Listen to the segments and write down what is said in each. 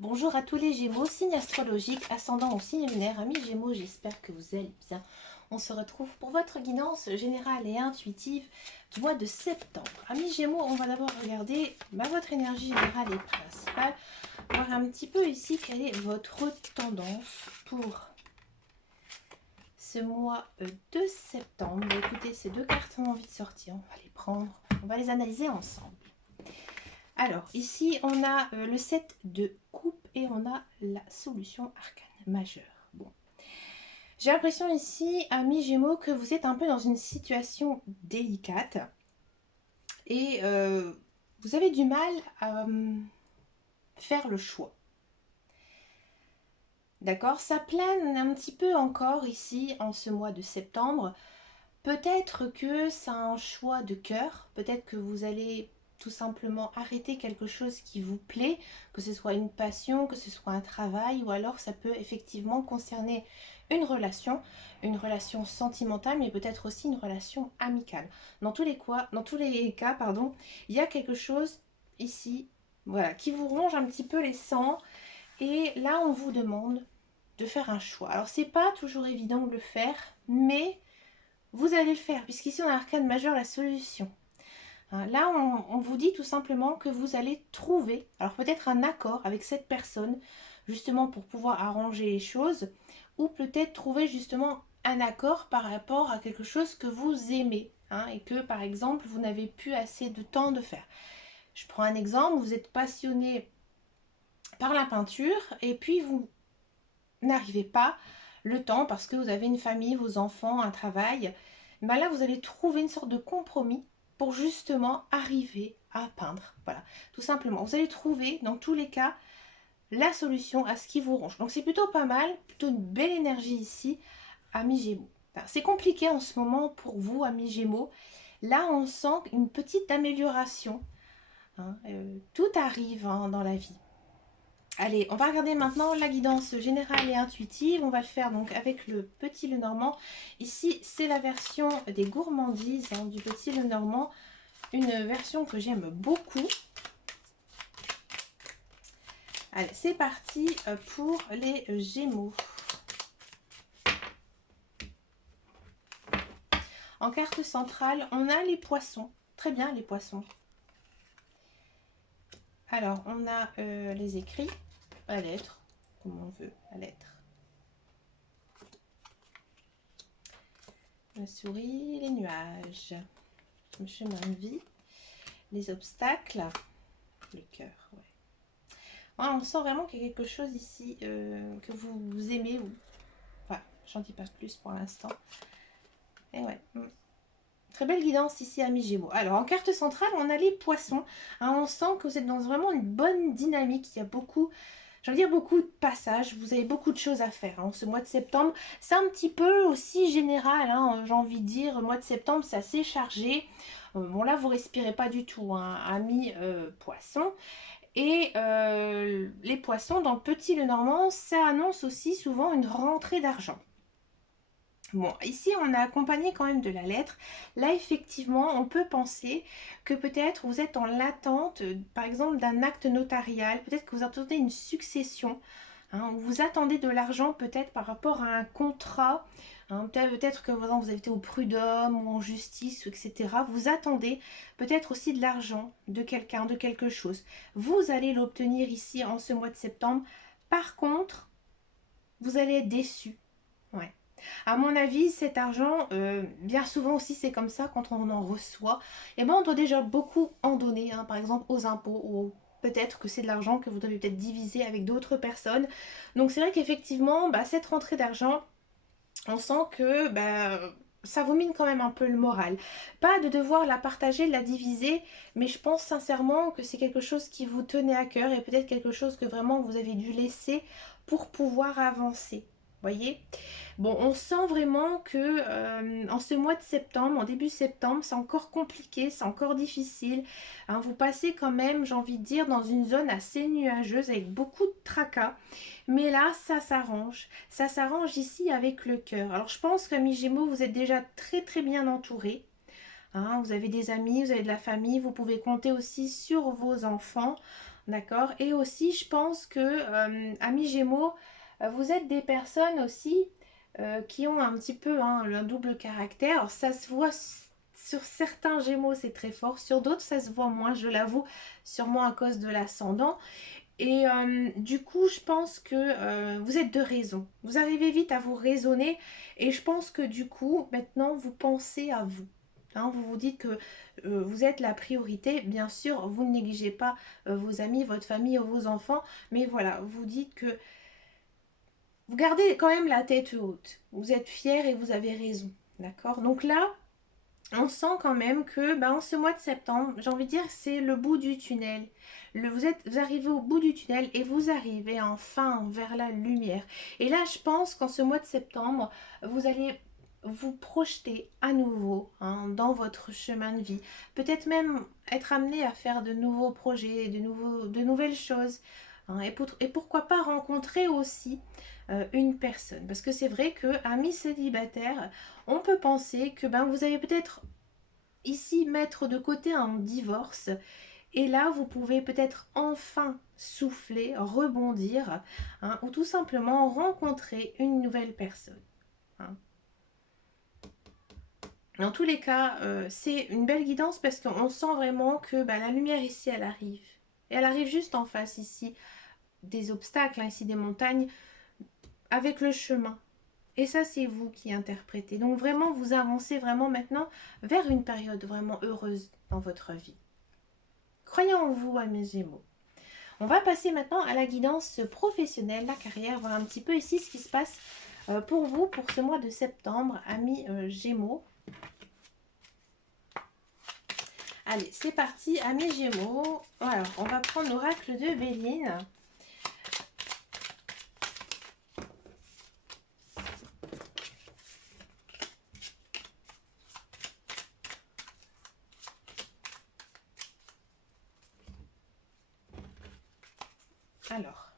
Bonjour à tous les Gémeaux, signe astrologique, ascendant au signe lunaire, amis Gémeaux, j'espère que vous allez bien. On se retrouve pour votre guidance générale et intuitive du mois de septembre. Amis Gémeaux, on va d'abord regarder votre énergie générale et principale, voir un petit peu ici quelle est votre tendance pour ce mois de septembre. Écoutez, ces deux cartes ont envie de sortir, on va les prendre, on va les analyser ensemble. Alors, ici, on a le 7 de coupe et on a la solution arcane majeure. Bon. J'ai l'impression ici, amis Gémeaux, que vous êtes un peu dans une situation délicate et vous avez du mal à faire le choix. D'accord? Ça plane un petit peu encore ici en ce mois de septembre. Peut-être que c'est un choix de cœur, peut-être que vous allez tout simplement arrêter quelque chose qui vous plaît, que ce soit une passion, que ce soit un travail, ou alors ça peut effectivement concerner une relation sentimentale, mais peut-être aussi une relation amicale. Dans tous les cas, il y a quelque chose ici, voilà, qui vous ronge un petit peu les sangs, et là on vous demande de faire un choix. Alors c'est pas toujours évident de le faire, mais vous allez le faire, puisqu'ici on a l'arcane majeur, la solution. Là, on vous dit tout simplement que vous allez trouver, alors peut-être un accord avec cette personne, justement pour pouvoir arranger les choses, ou peut-être trouver justement un accord par rapport à quelque chose que vous aimez, et que par exemple, vous n'avez plus assez de temps de faire. Je prends un exemple, vous êtes passionné par la peinture, et puis vous n'arrivez pas le temps parce que vous avez une famille, vos enfants, un travail. Ben là, vous allez trouver une sorte de compromis pour justement arriver à peindre. Voilà, tout simplement. Vous allez trouver, dans tous les cas, la solution à ce qui vous ronge. Donc c'est plutôt pas mal, plutôt une belle énergie ici, amis Gémeaux. Enfin, c'est compliqué en ce moment pour vous, amis Gémeaux. Là, on sent une petite amélioration. Tout arrive dans la vie. Allez, on va regarder maintenant la guidance générale et intuitive. On va le faire donc avec le Petit Lenormand. Ici, c'est la version des gourmandises du Petit Lenormand. Une version que j'aime beaucoup. Allez, c'est parti pour les Gémeaux. En carte centrale, on a les poissons. Très bien, les poissons. Alors, on a les écrits, la lettre, comme on veut, la lettre. La souris, les nuages, le chemin de vie, les obstacles, le cœur. Ouais. On sent vraiment qu'il y a quelque chose ici que vous aimez. Ou... Enfin, j'en dis pas plus pour l'instant. Et ouais. Très belle guidance ici, amis Gémeaux. Alors, en carte centrale, on a les poissons. On sent que vous êtes dans vraiment une bonne dynamique. Il y a beaucoup... J'ai envie de dire beaucoup de passages, vous avez beaucoup de choses à faire ce mois de septembre. C'est un petit peu aussi général, j'ai envie de dire, le mois de septembre c'est assez chargé. Bon là vous respirez pas du tout, amis poissons. Et les poissons dans le Petit Lenormand, ça annonce aussi souvent une rentrée d'argent. Bon, ici on a accompagné quand même de la lettre. Là effectivement on peut penser que peut-être vous êtes en l'attente par exemple d'un acte notarial. Peut-être que vous attendez une succession. Ou vous attendez de l'argent peut-être par rapport à un contrat. Peut-être que vous avez été au prud'homme ou en justice, etc. Vous attendez peut-être aussi de l'argent de quelqu'un, de quelque chose. Vous allez l'obtenir ici en ce mois de septembre. Par contre, vous allez être déçu. Ouais. À mon avis, cet argent, bien souvent aussi c'est comme ça quand on en reçoit, et ben on doit déjà beaucoup en donner, par exemple aux impôts, ou peut-être que c'est de l'argent que vous devez peut-être diviser avec d'autres personnes. Donc c'est vrai qu'effectivement, cette rentrée d'argent, on sent que ça vous mine quand même un peu le moral. Pas de devoir la partager, de la diviser, mais je pense sincèrement que c'est quelque chose qui vous tenait à cœur et peut-être quelque chose que vraiment vous avez dû laisser pour pouvoir avancer. Voyez, bon, on sent vraiment que en ce mois de septembre, en début septembre, c'est encore compliqué, c'est encore difficile. Vous passez quand même, j'ai envie de dire, dans une zone assez nuageuse avec beaucoup de tracas. Mais là, ça s'arrange. Ça s'arrange ici avec le cœur. Alors, je pense que, mes Gémeaux, vous êtes déjà très très bien entourés. Vous avez des amis, vous avez de la famille, vous pouvez compter aussi sur vos enfants. d'accord? Et aussi, je pense que, amis Gémeaux, vous êtes des personnes aussi qui ont un petit peu un double caractère. Alors, ça se voit sur certains Gémeaux, c'est très fort. Sur d'autres, ça se voit moins, je l'avoue, sûrement à cause de l'ascendant. Et du coup, je pense que vous êtes de raison. Vous arrivez vite à vous raisonner. Et je pense que du coup, maintenant, vous pensez à vous. Hein, vous vous dites que vous êtes la priorité. Bien sûr, vous ne négligez pas vos amis, votre famille ou vos enfants. Mais voilà, vous dites que vous gardez quand même la tête haute. Vous êtes fiers et vous avez raison. D'accord? Donc là, on sent quand même que en ce mois de septembre, j'ai envie de dire, c'est le bout du tunnel. Vous arrivez au bout du tunnel et vous arrivez enfin vers la lumière. Et là, je pense qu'en ce mois de septembre, vous allez vous projeter à nouveau dans votre chemin de vie. Peut-être même être amené à faire de nouveaux projets, de nouvelles choses. Et pourquoi pas rencontrer aussi une personne. Parce que c'est vrai que, amis célibataires, on peut penser que vous allez peut-être ici mettre de côté un divorce et là vous pouvez peut-être enfin souffler, rebondir ou tout simplement rencontrer une nouvelle personne. Hein. Dans tous les cas, c'est une belle guidance parce qu'on sent vraiment que la lumière ici elle arrive. Et elle arrive juste en face ici des obstacles, ici des montagnes, avec le chemin. Et ça, c'est vous qui interprétez. Donc vraiment, vous avancez vraiment maintenant vers une période vraiment heureuse dans votre vie. Croyez en vous, amis Gémeaux. On va passer maintenant à la guidance professionnelle, la carrière, voir un petit peu ici ce qui se passe pour vous pour ce mois de septembre, amis Gémeaux. Allez, c'est parti, amis Gémeaux. Alors, on va prendre l'oracle de Béline. Alors,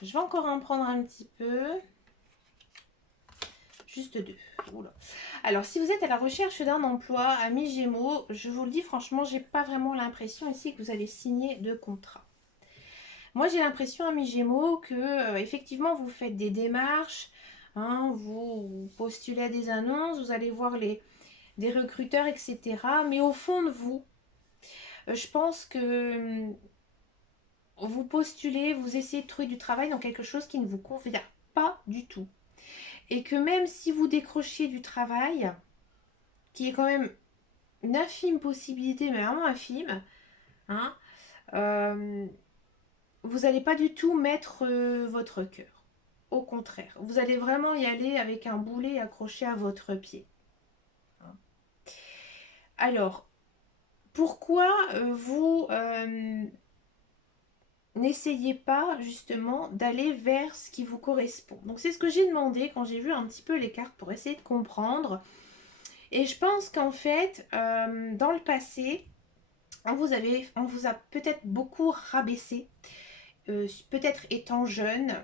je vais encore en prendre un petit peu. Juste deux. Oula. Alors, si vous êtes à la recherche d'un emploi, amis Gémeaux, je vous le dis franchement, j'ai pas vraiment l'impression ici que vous allez signer de contrat. Moi, j'ai l'impression, amis Gémeaux, que effectivement, vous faites des démarches, vous postulez à des annonces, vous allez voir des recruteurs, etc. Mais au fond de vous, je pense que vous postulez, vous essayez de trouver du travail dans quelque chose qui ne vous convient pas du tout. Et que même si vous décrochiez du travail, qui est quand même une infime possibilité, mais vraiment infime, vous n'allez pas du tout mettre votre cœur. Au contraire, vous allez vraiment y aller avec un boulet accroché à votre pied. Alors, pourquoi vous n'essayez pas justement d'aller vers ce qui vous correspond? Donc c'est ce que j'ai demandé quand j'ai vu un petit peu les cartes pour essayer de comprendre. Et je pense qu'en fait, dans le passé, on vous a peut-être beaucoup rabaissé, peut-être étant jeune,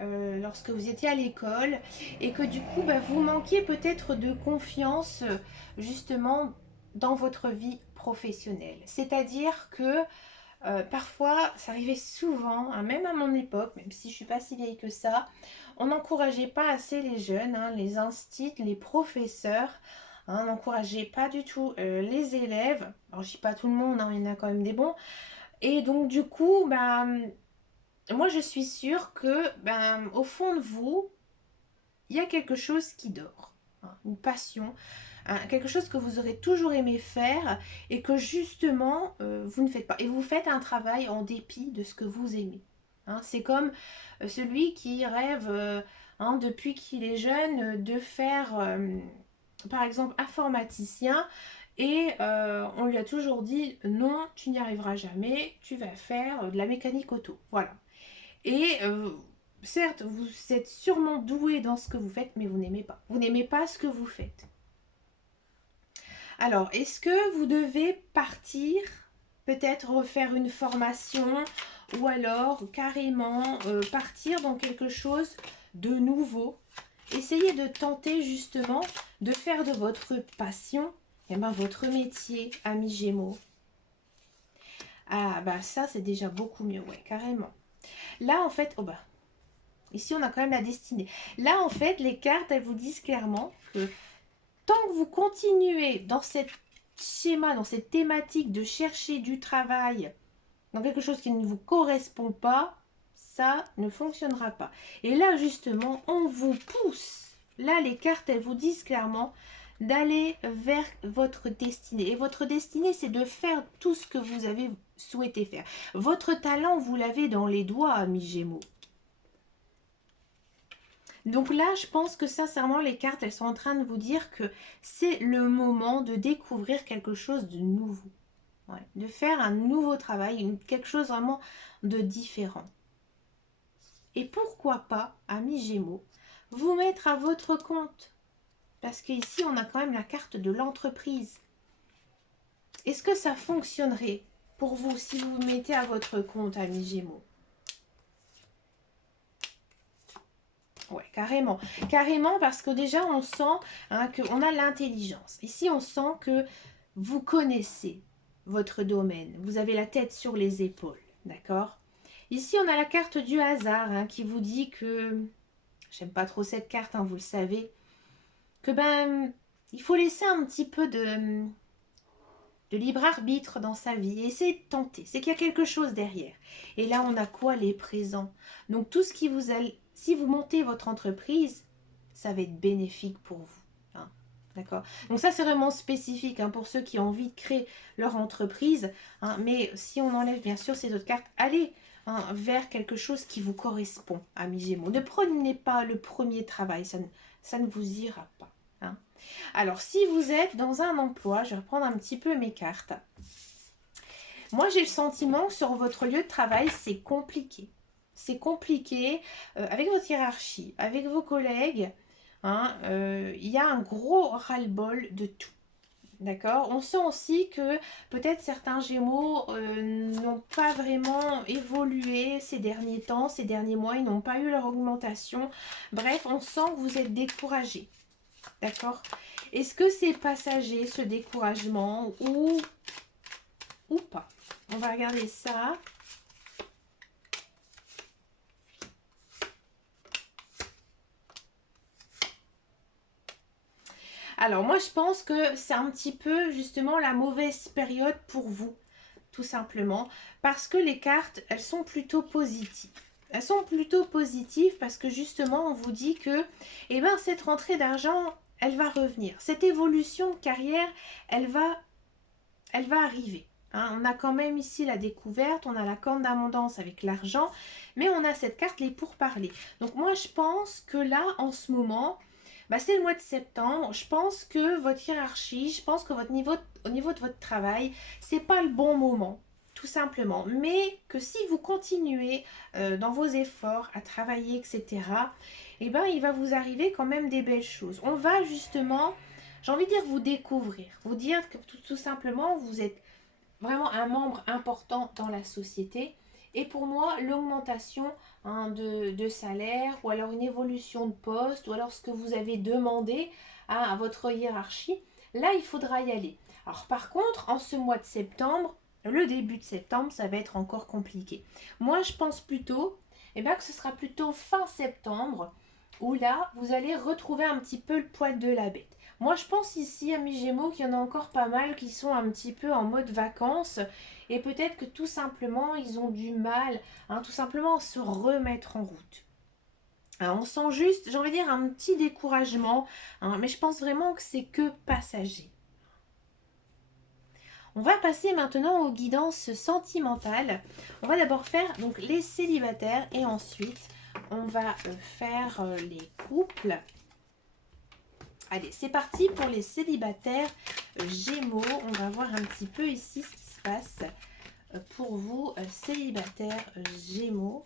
lorsque vous étiez à l'école, et que du coup, vous manquiez peut-être de confiance justement dans votre vie professionnelle. C'est-à-dire que parfois, ça arrivait souvent, même à mon époque, même si je suis pas si vieille que ça, on n'encourageait pas assez les jeunes, les instits, les professeurs, on n'encourageait pas du tout les élèves. Alors je dis pas tout le monde, il y en a quand même des bons. Et donc du coup, moi je suis sûre que au fond de vous, il y a quelque chose qui dort, une passion, quelque chose que vous aurez toujours aimé faire et que justement vous ne faites pas. Et vous faites un travail en dépit de ce que vous aimez. C'est comme celui qui rêve depuis qu'il est jeune de faire par exemple informaticien et on lui a toujours dit non, tu n'y arriveras jamais, tu vas faire de la mécanique auto. Voilà. Et certes, vous êtes sûrement doué dans ce que vous faites, mais vous n'aimez pas. Vous n'aimez pas ce que vous faites. Alors, est-ce que vous devez partir peut-être refaire une formation ou alors carrément partir dans quelque chose de nouveau. Essayez de tenter justement de faire de votre passion votre métier, amis Gémeaux. Ah bah ça c'est déjà beaucoup mieux, ouais, carrément. Là en fait, oh bah, ici on a quand même la destinée. Là en fait les cartes elles vous disent clairement que tant que vous continuez dans cette schéma, dans cette thématique de chercher du travail, dans quelque chose qui ne vous correspond pas, ça ne fonctionnera pas. Et là justement on vous pousse. Là les cartes elles vous disent clairement d'aller vers votre destinée. Et votre destinée, c'est de faire tout ce que vous avez souhaité faire. Votre talent, vous l'avez dans les doigts, amis Gémeaux. Donc là, je pense que sincèrement, les cartes, elles sont en train de vous dire que c'est le moment de découvrir quelque chose de nouveau. Ouais, de faire un nouveau travail, quelque chose vraiment de différent. Et pourquoi pas, amis Gémeaux, vous mettre à votre compte. Parce qu'ici, on a quand même la carte de l'entreprise. Est-ce que ça fonctionnerait pour vous si vous vous mettez à votre compte, amis Gémeaux? Ouais, carrément. Carrément parce que déjà, on sent qu'on a l'intelligence. Ici, on sent que vous connaissez votre domaine. Vous avez la tête sur les épaules, d'accord? Ici, on a la carte du hasard qui vous dit que... J'aime pas trop cette carte, vous le savez. Que il faut laisser un petit peu de libre arbitre dans sa vie. Et essayer de tenter. C'est qu'il y a quelque chose derrière. Et là, on a quoi? Les présents. Donc, tout ce qui vous a... Si vous montez votre entreprise, ça va être bénéfique pour vous. D'accord? Donc, ça, c'est vraiment spécifique pour ceux qui ont envie de créer leur entreprise. Mais si on enlève, bien sûr, ces autres cartes, allez vers quelque chose qui vous correspond, amis Gémeaux. Ne prenez pas le premier travail. Ça ne vous ira pas. Alors, si vous êtes dans un emploi, je vais reprendre un petit peu mes cartes. Moi, j'ai le sentiment que sur votre lieu de travail, c'est compliqué. C'est compliqué avec votre hiérarchie, avec vos collègues. Il y a un gros ras-le-bol de tout. D'accord? On sent aussi que peut-être certains Gémeaux n'ont pas vraiment évolué ces derniers temps, ces derniers mois. Ils n'ont pas eu leur augmentation. Bref, on sent que vous êtes découragés. D'accord? Est-ce que c'est passager, ce découragement, ou pas? On va regarder ça. Alors, moi, je pense que c'est un petit peu, justement, la mauvaise période pour vous, tout simplement, parce que les cartes, elles sont plutôt positives. Elles sont plutôt positives parce que, justement, on vous dit que, cette rentrée d'argent, elle va revenir. Cette évolution de carrière, elle va arriver. On a quand même ici la découverte, on a la corne d'abondance avec l'argent, mais on a cette carte, les pourparlers. Donc moi, je pense que là, en ce moment, c'est le mois de septembre. Je pense que votre hiérarchie, je pense que au niveau de votre travail, c'est pas le bon moment, tout simplement. Mais que si vous continuez dans vos efforts à travailler, etc., il va vous arriver quand même des belles choses. On va justement, j'ai envie de dire, vous découvrir, vous dire que tout simplement, vous êtes vraiment un membre important dans la société. Et pour moi, l'augmentation de salaire ou alors une évolution de poste ou alors ce que vous avez demandé à votre hiérarchie, là, il faudra y aller. Alors par contre, en ce mois de septembre, le début de septembre, ça va être encore compliqué. Moi, je pense plutôt que ce sera plutôt fin septembre où là, vous allez retrouver un petit peu le poil de la bête. Moi, je pense ici, amis Gémeaux, qu'il y en a encore pas mal qui sont un petit peu en mode vacances et peut-être que tout simplement, ils ont du mal, tout simplement, à se remettre en route. On sent juste, j'ai envie de dire, un petit découragement, mais je pense vraiment que c'est que passager. On va passer maintenant aux guidances sentimentales. On va d'abord faire donc les célibataires et ensuite, on va faire les couples. Allez, c'est parti pour les célibataires Gémeaux. On va voir un petit peu ici ce qui se passe pour vous, célibataires Gémeaux.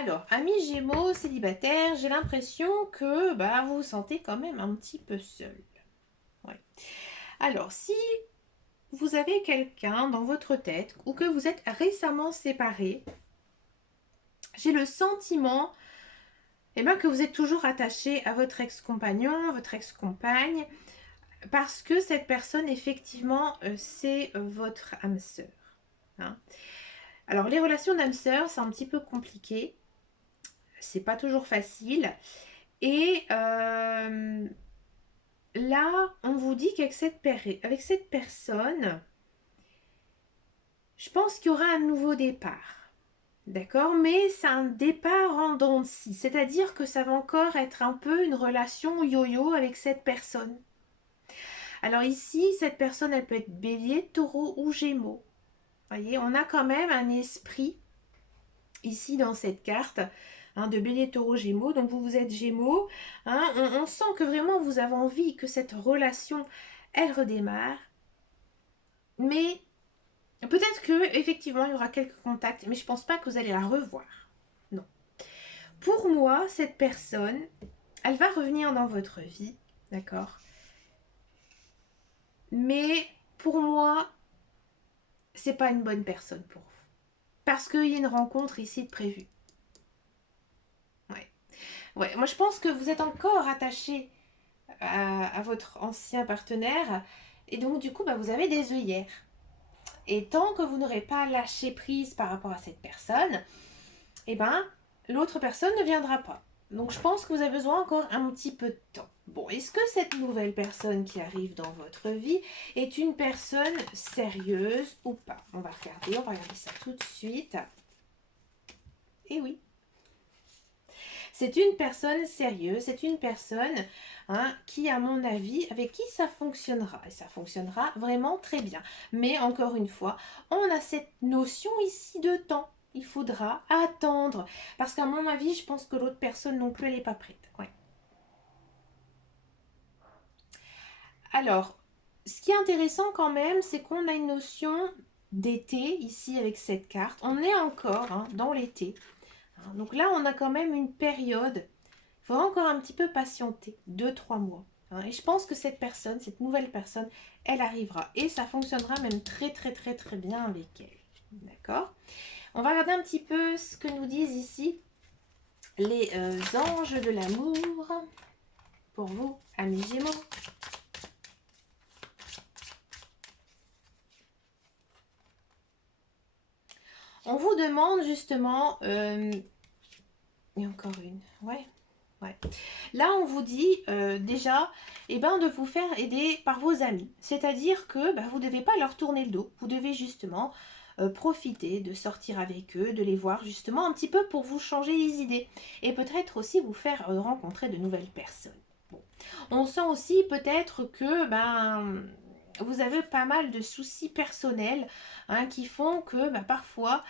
Alors, amis Gémeaux, célibataires, j'ai l'impression que vous vous sentez quand même un petit peu seul. Ouais. Alors, si vous avez quelqu'un dans votre tête ou que vous êtes récemment séparés, j'ai le sentiment que vous êtes toujours attaché à votre ex-compagnon, votre ex-compagne, parce que cette personne, effectivement, c'est votre âme sœur. Hein. Alors, les relations d'âme sœur, c'est un petit peu compliqué. C'est pas toujours facile. Et là, on vous dit qu'avec cette personne, je pense qu'il y aura un nouveau départ. D'accord? Mais c'est un départ en dents de scie. C'est-à-dire que ça va encore être un peu une relation yo-yo avec cette personne. Alors ici, cette personne, elle peut être bélier, taureau ou gémeaux. Vous voyez, on a quand même un esprit ici dans cette carte de bélier, taureau, gémeaux. Donc vous êtes gémeaux. On sent que vraiment vous avez envie que cette relation, elle redémarre. Mais peut-être que effectivement il y aura quelques contacts, mais je pense pas que vous allez la revoir. Non. Pour moi, cette personne, elle va revenir dans votre vie, d'accord? Mais pour moi, c'est pas une bonne personne pour vous. Parce qu'il y a une rencontre ici de prévue. Ouais, moi je pense que vous êtes encore attaché à votre ancien partenaire. Et donc du coup, vous avez des œillères. Et tant que vous n'aurez pas lâché prise par rapport à cette personne, l'autre personne ne viendra pas. Donc je pense que vous avez besoin encore un petit peu de temps. Bon, est-ce que cette nouvelle personne qui arrive dans votre vie est une personne sérieuse ou pas? On va regarder ça tout de suite. Et oui. C'est une personne sérieuse, c'est une personne qui, à mon avis, avec qui ça fonctionnera. Et ça fonctionnera vraiment très bien. Mais encore une fois, on a cette notion ici de temps. Il faudra attendre. Parce qu'à mon avis, je pense que l'autre personne non plus, elle n'est pas prête. Ouais. Alors, ce qui est intéressant quand même, c'est qu'on a une notion d'été ici avec cette carte. On est encore dans l'été. Donc là, on a quand même une période. Il faudra encore un petit peu patienter. 2-3 mois. Et je pense que cette personne, cette nouvelle personne, elle arrivera. Et ça fonctionnera même très très très très bien avec elle. D'accord? On va regarder un petit peu ce que nous disent ici les anges de l'amour. Pour vous, amis Gémeaux. On vous demande justement... et encore une. Ouais. Là, on vous dit déjà de vous faire aider par vos amis. C'est-à-dire que vous ne devez pas leur tourner le dos. Vous devez justement profiter de sortir avec eux, de les voir justement un petit peu pour vous changer les idées. Et peut-être aussi vous faire rencontrer de nouvelles personnes. Bon. On sent aussi peut-être que vous avez pas mal de soucis personnels qui font que parfois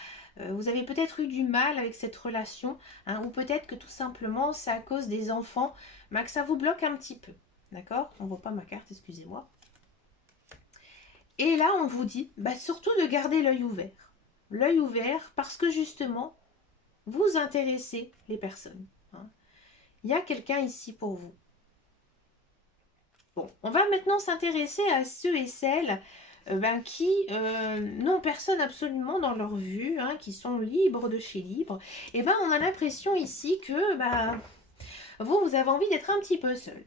vous avez peut-être eu du mal avec cette relation ou peut-être que tout simplement c'est à cause des enfants que ça vous bloque un petit peu. D'accord? On ne voit pas ma carte, excusez-moi. Et là on vous dit surtout de garder l'œil ouvert. L'œil ouvert parce que justement vous intéressez les personnes. Il y a quelqu'un ici pour vous. Bon, on va maintenant s'intéresser à ceux et celles qui n'ont personne absolument dans leur vue, qui sont libres de chez libre. Et on a l'impression ici que vous avez envie d'être un petit peu seul.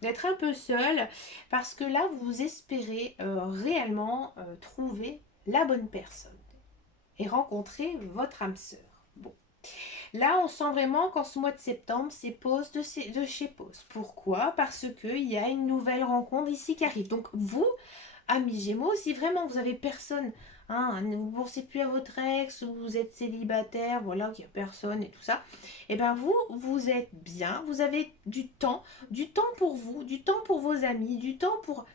D'être un peu seul parce que là, vous espérez réellement trouver la bonne personne et rencontrer votre âme sœur. Bon. Là, on sent vraiment qu'en ce mois de septembre, c'est pause de chez pause. Pourquoi? Parce qu'il y a une nouvelle rencontre ici qui arrive. Donc, vous, amis Gémeaux, si vraiment vous avez personne, vous ne pensez plus à votre ex, ou vous êtes célibataire, voilà, qu'il n'y a personne et tout ça, vous êtes bien, vous avez du temps pour vous, du temps pour vos amis, du temps pour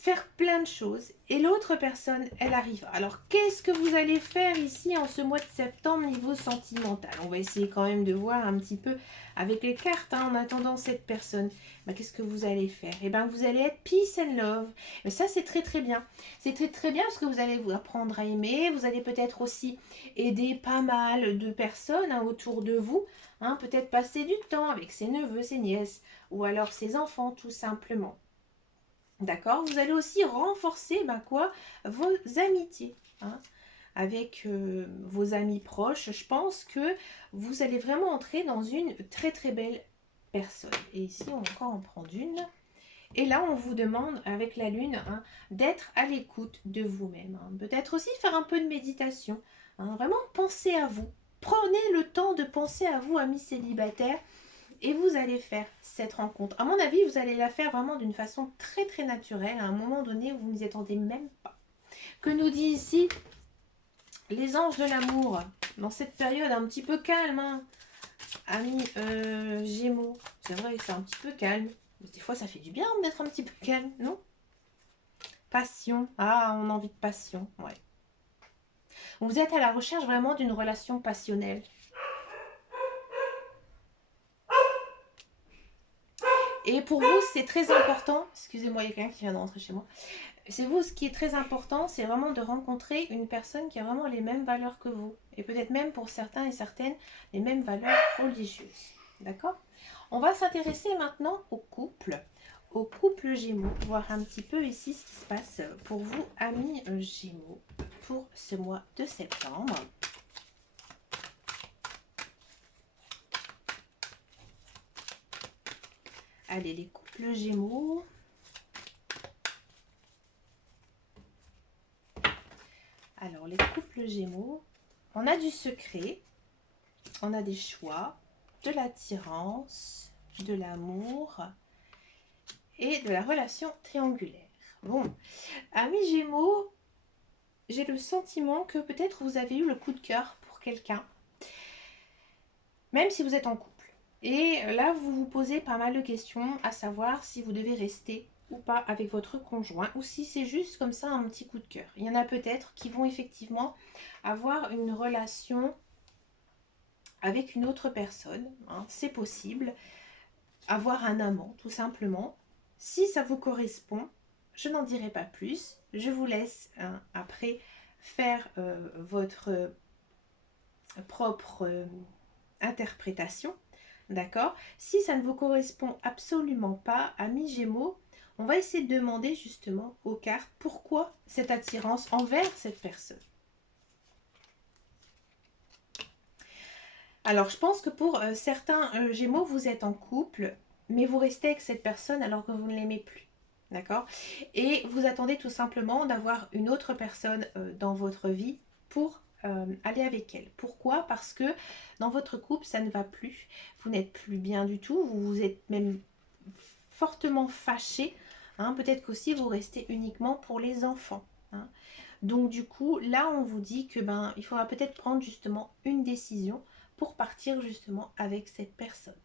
faire plein de choses et l'autre personne, elle arrive. Alors, qu'est-ce que vous allez faire ici en ce mois de septembre niveau sentimental? On va essayer quand même de voir un petit peu avec les cartes en attendant cette personne. Ben, qu'est-ce que vous allez faire? Eh bien, vous allez être peace and love. Mais ça, c'est très très bien. C'est très très bien parce que vous allez vous apprendre à aimer. Vous allez peut-être aussi aider pas mal de personnes autour de vous. Peut-être passer du temps avec ses neveux, ses nièces ou alors ses enfants tout simplement. D'accord? Vous allez aussi renforcer vos amitiés. Avec vos amis proches. Je pense que vous allez vraiment entrer dans une très très belle personne. Et ici, on va encore en prendre une. Et là, on vous demande, avec la lune, d'être à l'écoute de vous-même. Peut-être aussi faire un peu de méditation. Vraiment, pensez à vous. Prenez le temps de penser à vous, amis célibataires. Et vous allez faire cette rencontre. À mon avis, vous allez la faire vraiment d'une façon très très naturelle. À un moment donné où vous ne vous y attendez même pas. Que nous dit ici les anges de l'amour dans cette période un petit peu calme, amis Gémeaux? C'est vrai que c'est un petit peu calme. Des fois, ça fait du bien d'être un petit peu calme, non? Passion. Ah, on a envie de passion, ouais. Vous êtes à la recherche vraiment d'une relation passionnelle. Et pour vous, c'est très important. Excusez-moi, il y a quelqu'un qui vient de rentrer chez moi. C'est vous, ce qui est très important, c'est vraiment de rencontrer une personne qui a vraiment les mêmes valeurs que vous. Et peut-être même pour certains et certaines, les mêmes valeurs religieuses. D'accord? On va s'intéresser maintenant au couple Gémeaux. Voir un petit peu ici ce qui se passe pour vous, amis Gémeaux, pour ce mois de septembre. Allez, les couples Gémeaux. Alors, les couples Gémeaux, on a du secret, on a des choix, de l'attirance, de l'amour et de la relation triangulaire. Bon, amis Gémeaux, j'ai le sentiment que peut-être vous avez eu le coup de cœur pour quelqu'un, même si vous êtes en couple. Et là, vous vous posez pas mal de questions, à savoir si vous devez rester ou pas avec votre conjoint, ou si c'est juste comme ça un petit coup de cœur. Il y en a peut-être qui vont effectivement avoir une relation avec une autre personne, c'est possible. Avoir un amant, tout simplement. Si ça vous correspond, je n'en dirai pas plus. Je vous laisse après faire votre propre interprétation. D'accord? Si ça ne vous correspond absolument pas, amis Gémeaux, on va essayer de demander justement aux cartes pourquoi cette attirance envers cette personne. Alors, je pense que pour certains Gémeaux, vous êtes en couple, mais vous restez avec cette personne alors que vous ne l'aimez plus. D'accord? Et vous attendez tout simplement d'avoir une autre personne dans votre vie pour aller avec elle. Pourquoi? Parce que dans votre couple, ça ne va plus. Vous n'êtes plus bien du tout. Vous êtes même fortement fâché. Peut-être qu'aussi vous restez uniquement pour les enfants. Donc du coup, là, on vous dit que il faudra peut-être prendre justement une décision pour partir justement avec cette personne.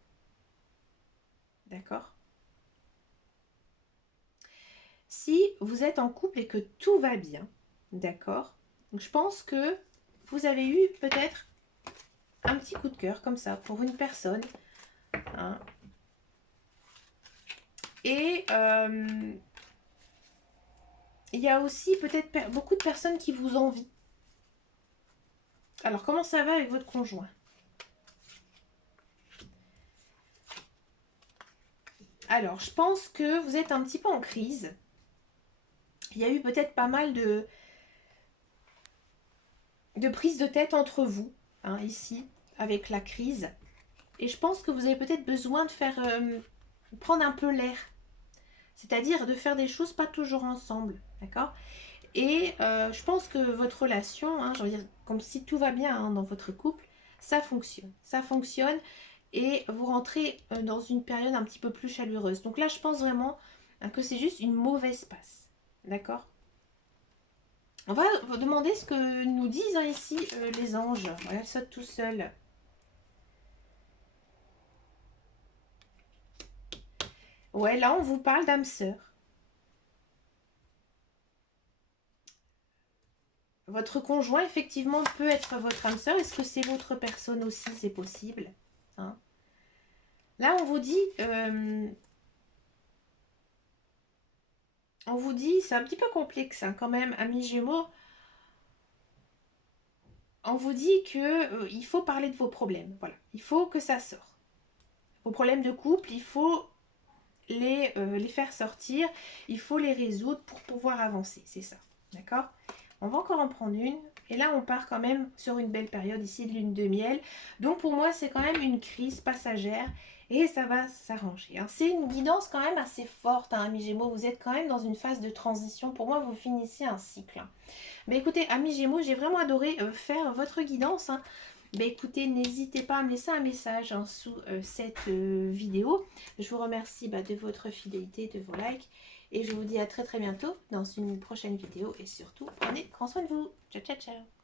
D'accord? Si vous êtes en couple et que tout va bien, d'accord? Donc je pense que vous avez eu peut-être un petit coup de cœur comme ça pour une personne. Et il y a aussi peut-être beaucoup de personnes qui vous envient. Alors comment ça va avec votre conjoint? Alors je pense que vous êtes un petit peu en crise. Il y a eu peut-être pas mal de prise de tête entre vous, ici, avec la crise. Et je pense que vous avez peut-être besoin de faire prendre un peu l'air. C'est-à-dire de faire des choses pas toujours ensemble, d'accord? Et je pense que votre relation, je veux dire, comme si tout va bien dans votre couple, ça fonctionne. Ça fonctionne et vous rentrez dans une période un petit peu plus chaleureuse. Donc là, je pense vraiment que c'est juste une mauvaise passe, d'accord? On va vous demander ce que nous disent ici les anges. Voilà, elles sautent tout seuls. Ouais, là on vous parle d'âme sœur. votre conjoint, effectivement, peut être votre âme sœur. Est-ce que c'est votre personne aussi? C'est possible. Hein. Là, on vous dit, c'est un petit peu complexe hein, quand même, amis Gémeaux. On vous dit que il faut parler de vos problèmes. Voilà, il faut que ça sorte. Vos problèmes de couple, il faut les faire sortir. Il faut les résoudre pour pouvoir avancer. C'est ça. D'accord? On va encore en prendre une. Et là, on part quand même sur une belle période ici de lune de miel. Donc, pour moi, c'est quand même une crise passagère. Et ça va s'arranger. Hein. C'est une guidance quand même assez forte, hein, amis Gémeaux. Vous êtes quand même dans une phase de transition. Pour moi, vous finissez un cycle. Hein. Mais écoutez, amis Gémeaux, j'ai vraiment adoré faire votre guidance. Hein. Mais écoutez, n'hésitez pas à me laisser un message hein, sous cette vidéo. Je vous remercie de votre fidélité, de vos likes. Et je vous dis à très très bientôt dans une prochaine vidéo. Et surtout, prenez grand soin de vous. Ciao, ciao, ciao.